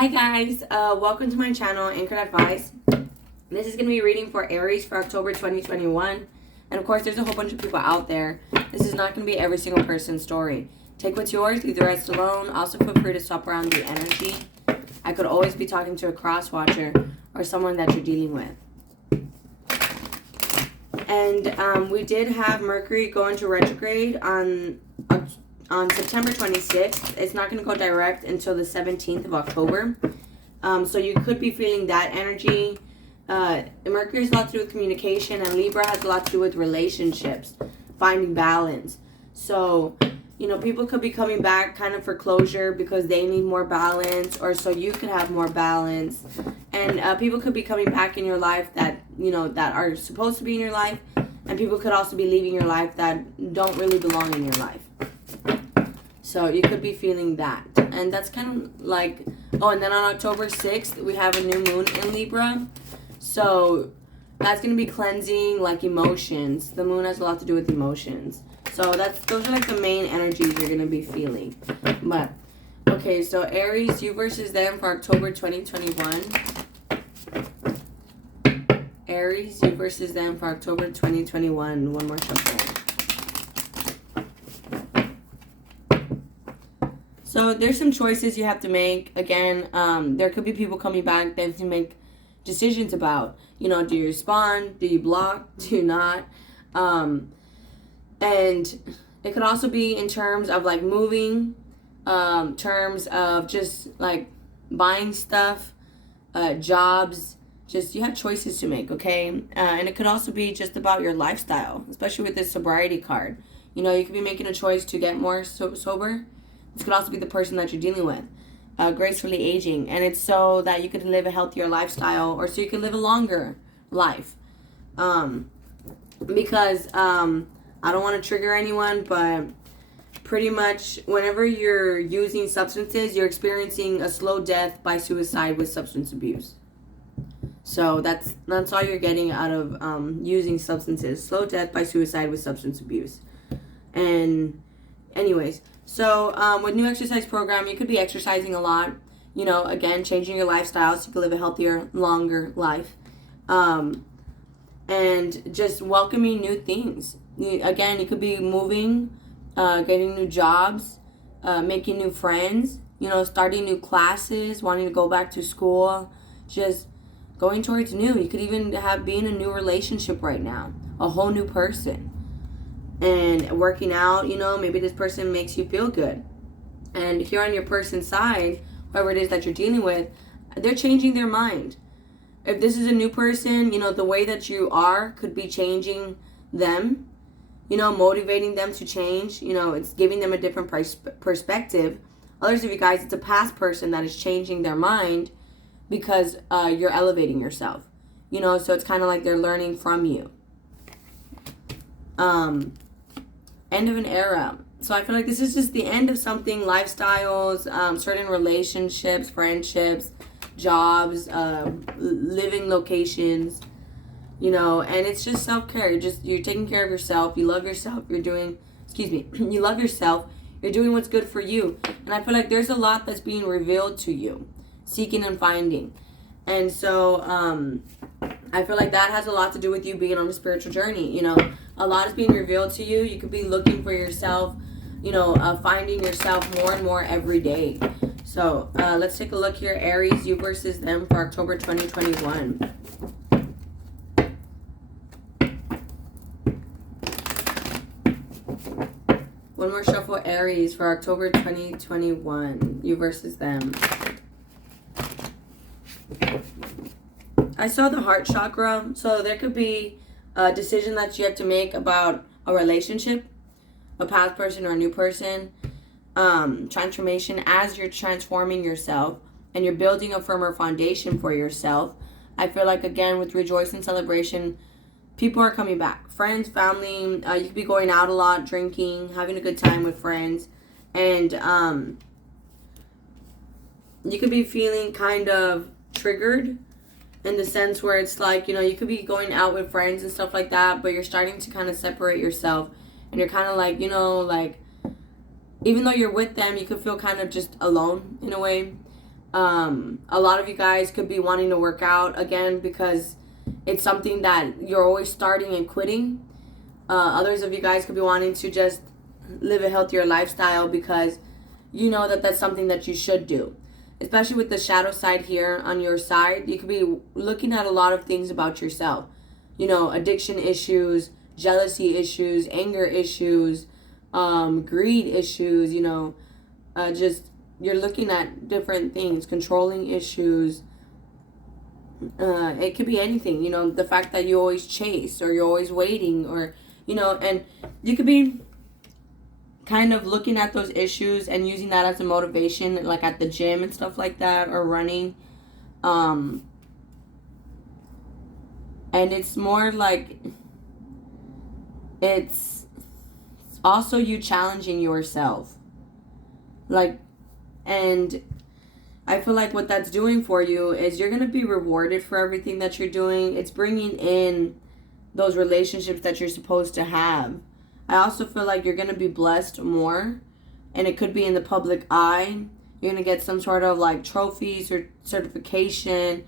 Hi guys, welcome to my channel, Anchored Advice. This is going to be reading for Aries for October 2021. And of course, there's a whole bunch of people out there. This is not going to be every single person's story. Take what's yours, leave the rest alone. Also feel free to swap around the energy. I could always be talking to a cross watcher or someone that you're dealing with. And we did have Mercury go into retrograde on September 26th. It's not going to go direct until the 17th of October. So you could be feeling that energy. Mercury has a lot to do with communication, and Libra has a lot to do with relationships, finding balance. So, you know, people could be coming back kind of for closure because they need more balance, or so you could have more balance. And people could be coming back in your life that, you know, that are supposed to be in your life. And people could also be leaving your life that don't really belong in your life. So you could be feeling that. And that's kind of like, oh, and then on October 6th, we have a new moon in Libra. So that's going to be cleansing, like, emotions. The moon has a lot to do with emotions. So those are like the main energies you're going to be feeling. But, okay, so Aries, you versus them for October 2021. Aries, you versus them for October 2021. One more shuffle. So there's some choices you have to make. Again, there could be people coming back that to make decisions about. You know, do you respond? Do you block? Do you not? And it could also be in terms of like moving, terms of just like buying stuff, jobs. Just you have choices to make, okay? And it could also be just about your lifestyle, especially with this sobriety card. You know, you could be making a choice to get more sober. This could also be the person that you're dealing with. Gracefully aging. And it's so that you could live a healthier lifestyle, or so you could live a longer life. Because I don't want to trigger anyone, but pretty much whenever you're using substances, you're experiencing a slow death by suicide with substance abuse. So that's all you're getting out of using substances. Slow death by suicide with substance abuse. And anyways, so with new exercise program, you could be exercising a lot. You know, again, changing your lifestyle so you can live a healthier, longer life. And just welcoming new things. Again, you could be moving, getting new jobs, making new friends, you know, starting new classes, wanting to go back to school, just going towards new. You could even be in a new relationship right now, a whole new person. And working out, you know, maybe this person makes you feel good. And here on your person's side, whoever it is that you're dealing with, they're changing their mind. If this is a new person, you know, the way that you are could be changing them, you know, motivating them to change. You know, it's giving them a different perspective. Others of you guys, it's a past person that is changing their mind because you're elevating yourself. You know, so it's kind of like they're learning from you. End of an era. So I feel like this is just the end of something, lifestyles, certain relationships, friendships, jobs, living locations, you know, and it's just self-care. You're taking care of yourself. You love yourself. You love yourself. You're doing what's good for you. And I feel like there's a lot that's being revealed to you, seeking and finding. And so I feel like that has a lot to do with you being on a spiritual journey. You know, a lot is being revealed to you. You could be looking for yourself, you know, finding yourself more and more every day. So let's take a look here. Aries, you versus them for October 2021. One more shuffle, Aries, for October 2021. You versus them. I saw the heart chakra. So there could be a decision that you have to make about a relationship, a past person or a new person. Transformation as you're transforming yourself and you're building a firmer foundation for yourself. I feel like, again, with rejoice and celebration, people are coming back. Friends, family, you could be going out a lot, drinking, having a good time with friends. And you could be feeling kind of triggered in the sense where it's like, you know, you could be going out with friends and stuff like that, but you're starting to kind of separate yourself. And you're kind of like, you know, like, even though you're with them, you could feel kind of just alone in a way. A lot of you guys could be wanting to work out again because it's something that you're always starting and quitting. Others of you guys could be wanting to just live a healthier lifestyle because you know that that's something that you should do. Especially with the shadow side here on your side, you could be looking at a lot of things about yourself. You know, addiction issues, jealousy issues, anger issues, greed issues, you know, just you're looking at different things, controlling issues. It could be anything, you know, the fact that you always chase or you're always waiting or, you know, and you could be kind of looking at those issues and using that as a motivation, like at the gym and stuff like that, or running. And it's more like it's also you challenging yourself. Like, and I feel like what that's doing for you is you're going to be rewarded for everything that you're doing. It's bringing in those relationships that you're supposed to have. I also feel like you're going to be blessed more, and it could be in the public eye. You're going to get some sort of like trophies or certification.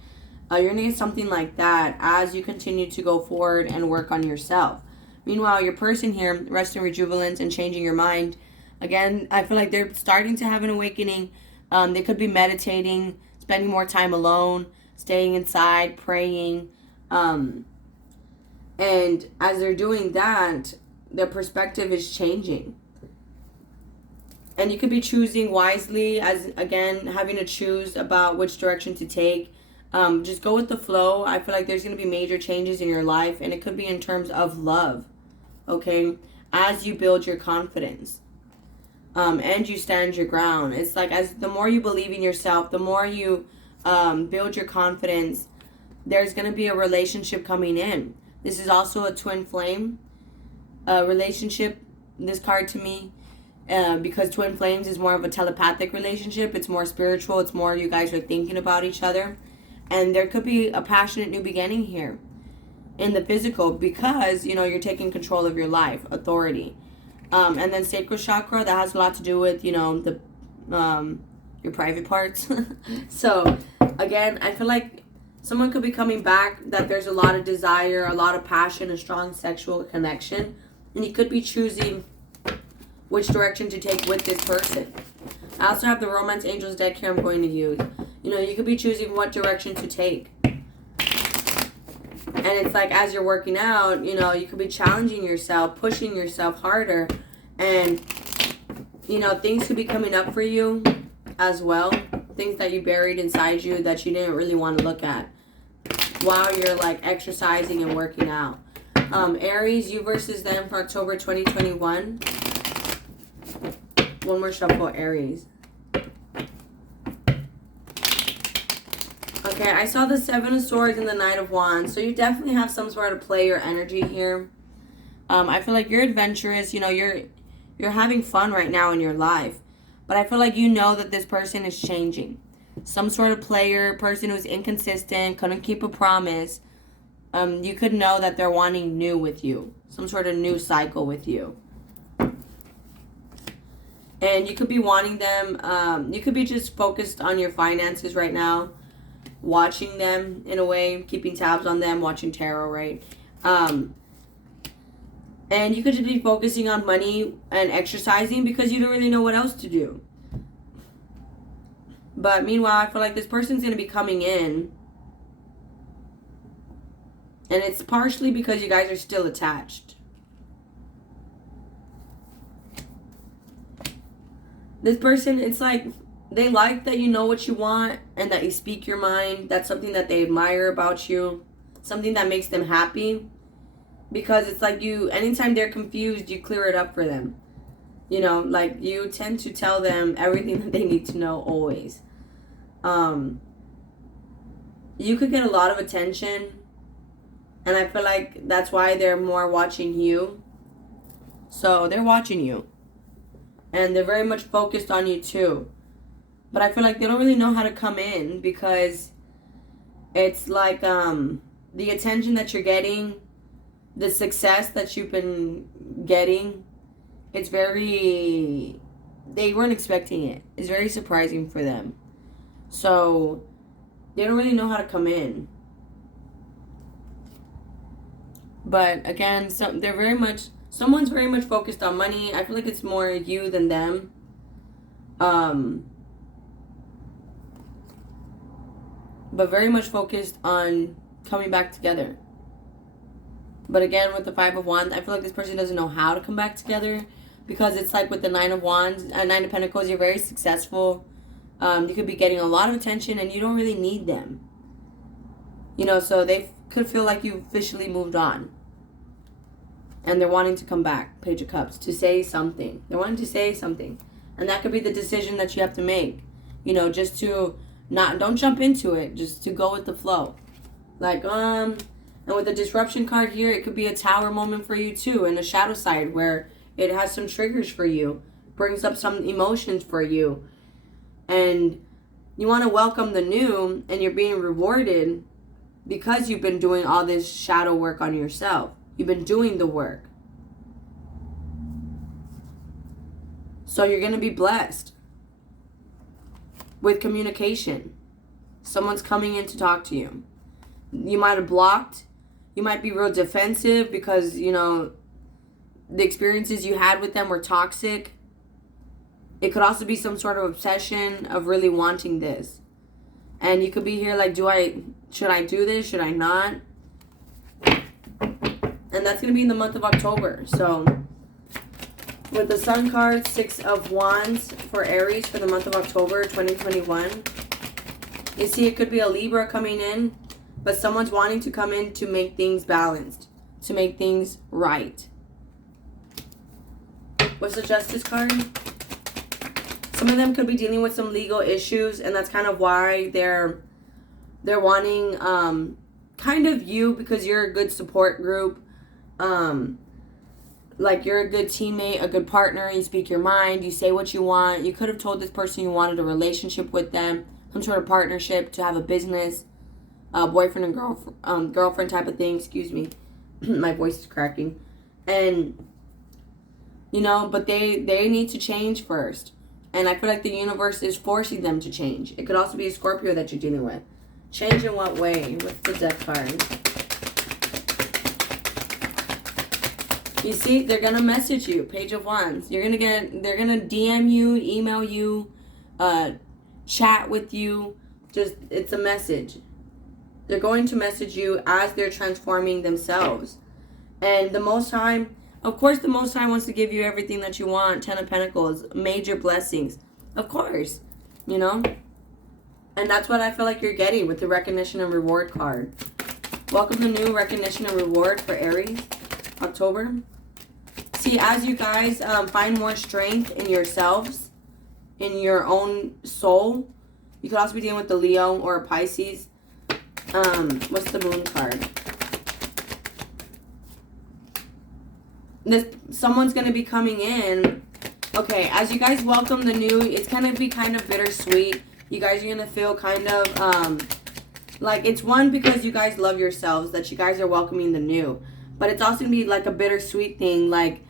You're going to get something like that as you continue to go forward and work on yourself. Meanwhile, your person here, rest in rejuvenance and changing your mind. Again, I feel like they're starting to have an awakening. They could be meditating, spending more time alone, staying inside, praying. And as they're doing that, their perspective is changing. And you could be choosing wisely, as again, having to choose about which direction to take. Just go with the flow. I feel like there's going to be major changes in your life, and it could be in terms of love, okay? As you build your confidence. And you stand your ground. It's like as the more you believe in yourself, the more you build your confidence, there's going to be a relationship coming in. This is also a twin flame relationship, this card to me, because twin flames is more of a telepathic relationship. It's more spiritual. It's more you guys are thinking about each other. And there could be a passionate new beginning here in the physical because, you know, you're taking control of your life, authority. And then sacral chakra, that has a lot to do with, you know, the your private parts. So, again, I feel like someone could be coming back that there's a lot of desire, a lot of passion, a strong sexual connection. And you could be choosing which direction to take with this person. I also have the Romance Angels deck here I'm going to use. You know, you could be choosing what direction to take. And it's like as you're working out, you know, you could be challenging yourself, pushing yourself harder. And, you know, things could be coming up for you as well. Things that you buried inside you that you didn't really want to look at while you're like exercising and working out. Aries, you versus them for October 2021. One more shuffle, Aries. Okay, I saw the Seven of Swords and the Knight of Wands. So you definitely have some sort of player energy here. I feel like you're adventurous. You know, you're having fun right now in your life. But I feel like you know that this person is changing. Some sort of player, person who's inconsistent, couldn't keep a promise. You could know that they're wanting new with you. Some sort of new cycle with you. And you could be wanting them. You could be just focused on your finances right now. Watching them in a way. Keeping tabs on them. Watching tarot, right? And you could just be focusing on money and exercising because you don't really know what else to do. But meanwhile, I feel like this person's going to be coming in. And it's partially because you guys are still attached. This person, it's like they like that you know what you want and that you speak your mind. That's something that they admire about you. Something that makes them happy. Because it's like you, anytime they're confused, you clear it up for them. You know, like you tend to tell them everything that they need to know always. You could get a lot of attention. And I feel like that's why they're more watching you. So they're watching you. And they're very much focused on you too. But I feel like they don't really know how to come in because it's like the attention that you're getting, the success that you've been getting, it's very, they weren't expecting it. It's very surprising for them. So they don't really know how to come in. But again, someone's very much focused on money. I feel like it's more you than them. But very much focused on coming back together. But again, with the Five of Wands, I feel like this person doesn't know how to come back together, because it's like with the Nine of Wands, Nine of Pentacles, you're very successful. You could be getting a lot of attention and you don't really need them. You know, so they could feel like you've officially moved on. And they're wanting to come back, Page of Cups, to say something. They're wanting to say something. And that could be the decision that you have to make. You know, just to don't jump into it, just to go with the flow. Like, and with the Disruption card here, it could be a Tower moment for you too, and a shadow side where it has some triggers for you, brings up some emotions for you. And you want to welcome the new, and you're being rewarded because you've been doing all this shadow work on yourself. You've been doing the work. So you're going to be blessed with communication. Someone's coming in to talk to you. You might have blocked. You might be real defensive because, you know, the experiences you had with them were toxic. It could also be some sort of obsession of really wanting this. And you could be here like, should I do this? Should I not? And that's going to be in the month of October. So with the Sun card, Six of Wands for Aries for the month of October 2021. You see, it could be a Libra coming in, but someone's wanting to come in to make things balanced, to make things right. What's the Justice card? Some of them could be dealing with some legal issues, and that's kind of why they're wanting kind of you, because you're a good support group. Like you're a good teammate, a good partner. You speak your mind. You say what you want. You could have told this person you wanted a relationship with them, some sort of partnership, to have a business, boyfriend and girlfriend type of thing. Excuse me, my voice is cracking. And you know, but they need to change first. And I feel like the universe is forcing them to change. It could also be a Scorpio that you're dealing with. Change in what way? What's the death card? You see, they're going to message you. Page of Wands. They're going to DM you, email you, chat with you. Just, it's a message. They're going to message you as they're transforming themselves. And the Most High, of course, the Most High wants to give you everything that you want. Ten of Pentacles, major blessings. Of course, you know. And that's what I feel like you're getting with the Recognition and Reward card. Welcome to new Recognition and Reward for Aries, October. See, as you guys find more strength in yourselves, in your own soul, you could also be dealing with the Leo or a Pisces. What's the Moon card? Someone's going to be coming in. Okay, as you guys welcome the new, it's going to be kind of bittersweet. You guys are going to feel kind of like, it's one, because you guys love yourselves, that you guys are welcoming the new. But it's also going to be like a bittersweet thing, like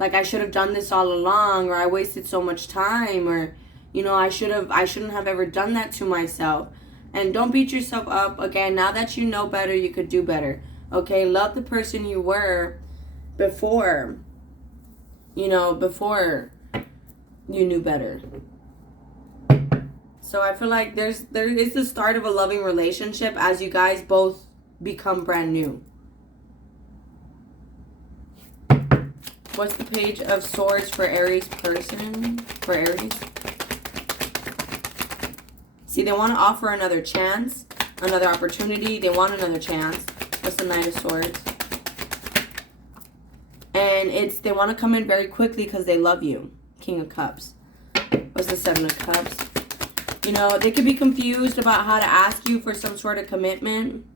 I should have done this all along, or I wasted so much time, or, you know, I shouldn't have ever done that to myself. And don't beat yourself up. Again, now that you know better, you could do better. Okay, love the person you were before, you know, before you knew better. So I feel like there is the start of a loving relationship as you guys both become brand new. What's the Page of Swords for Aries person? For Aries? See, they want to offer another chance, another opportunity. They want another chance. What's the Knight of Swords? And they want to come in very quickly because they love you. King of Cups. What's the Seven of Cups? You know, they could be confused about how to ask you for some sort of commitment.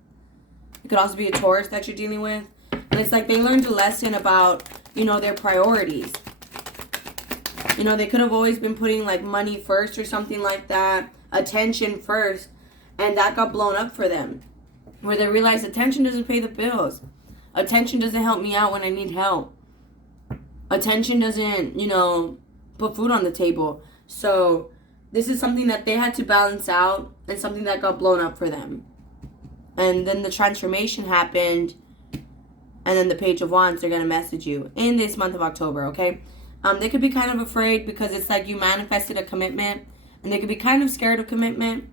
It could also be a Taurus that you're dealing with. And it's like they learned a lesson about, you know, their priorities. You know, they could have always been putting like money first or something like that. Attention first. And that got blown up for them. Where they realized attention doesn't pay the bills. Attention doesn't help me out when I need help. Attention doesn't, you know, put food on the table. So this is something that they had to balance out and something that got blown up for them. And then the transformation happened, and then the Page of Wands, they're going to message you in this month of October, okay? They could be kind of afraid because it's like you manifested a commitment, and they could be kind of scared of commitment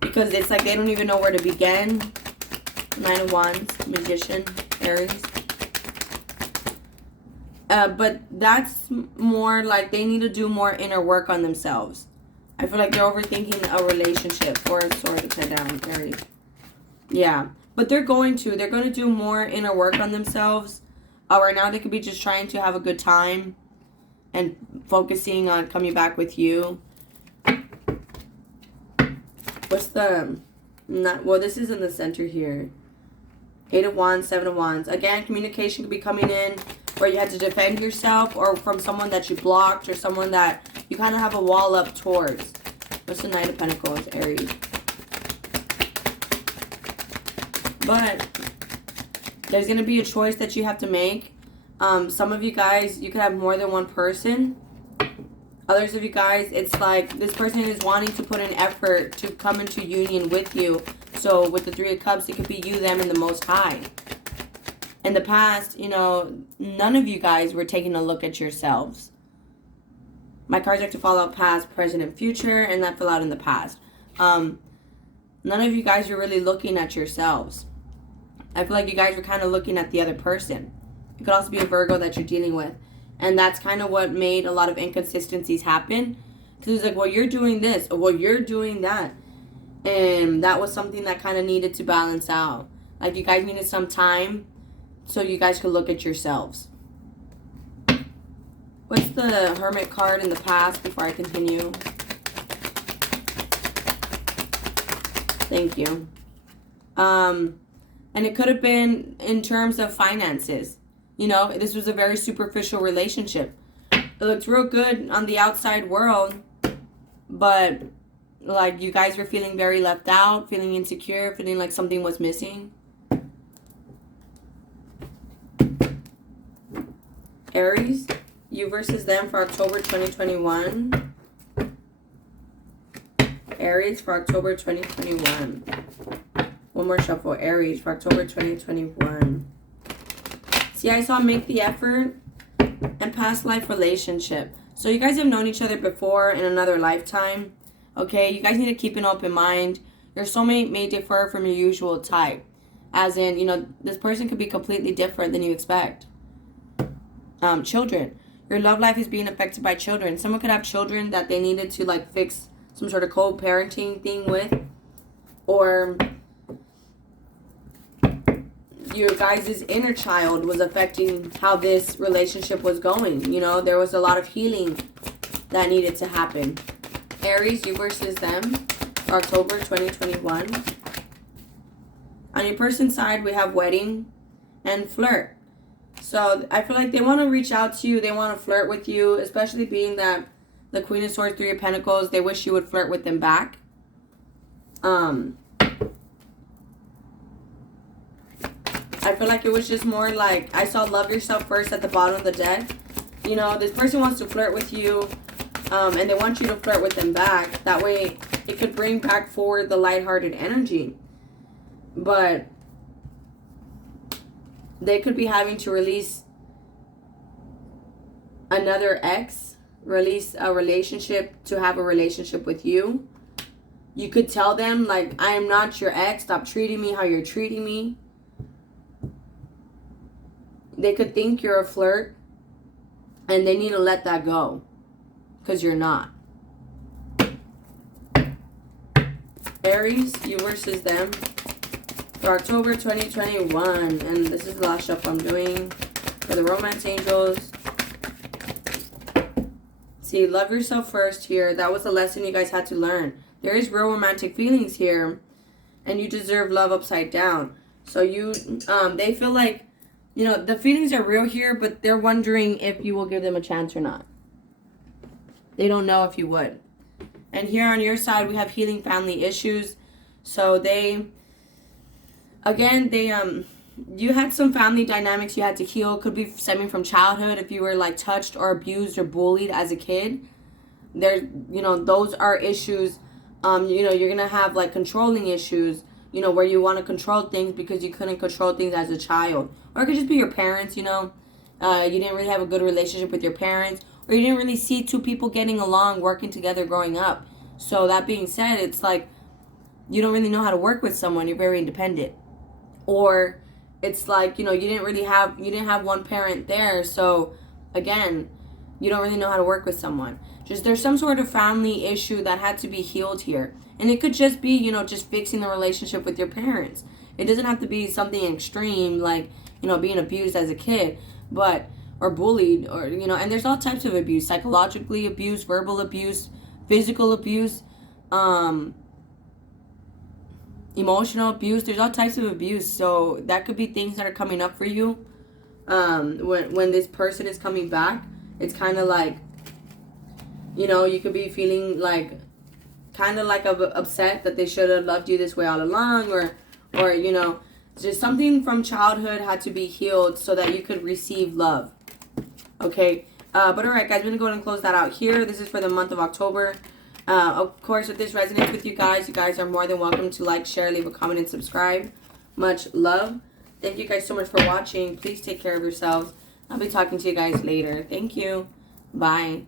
because it's like they don't even know where to begin. Nine of Wands, Magician, Aries. But that's more like they need to do more inner work on themselves. I feel like they're overthinking a relationship. Four of Swords upside down, Aries. Yeah, but they're going to do more inner work on themselves. Right now they could be just trying to have a good time and focusing on coming back with you. What's the, this is in the center here. Eight of Wands, Seven of Wands. Again, communication could be coming in where you had to defend yourself, or from someone that you blocked, or someone that you kind of have a wall up towards. What's the Knight of Pentacles, Aries? But there's going to be a choice that you have to make. Some of you guys, you could have more than one person. Others of you guys, it's like this person is wanting to put an effort to come into union with you. So with the Three of Cups, it could be you, them, and the Most High. In the past, you know, none of you guys were taking a look at yourselves. My cards have to fall out past, present, and future, and that fell out in the past. None of you guys are really looking at yourselves. I feel like you guys were kind of looking at the other person. It could also be a Virgo that you're dealing with. And that's kind of what made a lot of inconsistencies happen. Because it's like, well, you're doing this, or well, you're doing that. And that was something that kind of needed to balance out. Like, you guys needed some time so you guys could look at yourselves. What's the Hermit card in the past before I continue? Thank you. And it could have been in terms of finances. You know, this was a very superficial relationship. It looked real good on the outside world, but like you guys were feeling very left out, feeling insecure, feeling like something was missing. Aries, you versus them for October 2021. Aries for October 2021. One more shuffle. Aries for October 2021. See, I saw make the effort and past life relationship. So you guys have known each other before in another lifetime. Okay, you guys need to keep an open mind. Your soulmate may differ from your usual type. As in, you know, this person could be completely different than you expect. Children. Your love life is being affected by children. Someone could have children that they needed to like fix some sort of co-parenting thing with. Or your guys' inner child was affecting how this relationship was going. You know, there was a lot of healing that needed to happen. Aries, you versus them for October 2021. On your person's side, we have wedding and flirt. So I feel like they want to reach out to you. They want to flirt with you, especially being that the Queen of Swords, Three of Pentacles, they wish you would flirt with them back. I feel like it was just more like, I saw love yourself first at the bottom of the deck. You know, this person wants to flirt with you, and they want you to flirt with them back. That way, it could bring back forward the lighthearted energy. But they could be having to release another ex, release a relationship to have a relationship with you. You could tell them, like, I am not your ex. Stop treating me how you're treating me. They could think you're a flirt, and they need to let that go, because you're not. Aries, you versus them for October 2021. And this is the last shuffle I'm doing for the Romance Angels. See, love yourself first here. That was a lesson you guys had to learn. There is real romantic feelings here, and you deserve love upside down. So you, they feel like, you know, the feelings are real here, but they're wondering if you will give them a chance or not. They don't know if you would. And here on your side, we have healing family issues. So they, again, you had some family dynamics you had to heal. Could be stemming from childhood if you were like touched or abused or bullied as a kid. there's, you know, those are issues. You know, you're gonna have like controlling issues, you know, where you want to control things because you couldn't control things as a child. Or it could just be your parents, you know. You didn't really have a good relationship with your parents, or you didn't really see two people getting along, working together growing up. So that being said, it's like you don't really know how to work with someone. You're very independent. Or it's like, you know, you didn't have one parent there. So again, you don't really know how to work with someone. Just there's some sort of family issue that had to be healed here. And it could just be, you know, just fixing the relationship with your parents. It doesn't have to be something extreme like, you know, being abused as a kid, but or bullied, or, you know, and there's all types of abuse, psychologically abuse, verbal abuse, physical abuse, emotional abuse. There's all types of abuse. So that could be things that are coming up for you when this person is coming back. It's kind of like, you know, you could be feeling like kind of like upset that they should have loved you this way all along, or you know, just something from childhood had to be healed so that you could receive love. Okay, but alright guys, I'm going to go ahead and close that out here. This is for the month of October. Of course, if this resonates with you guys are more than welcome to like, share, leave a comment, and subscribe. Much love. Thank you guys so much for watching. Please take care of yourselves. I'll be talking to you guys later. Thank you. Bye.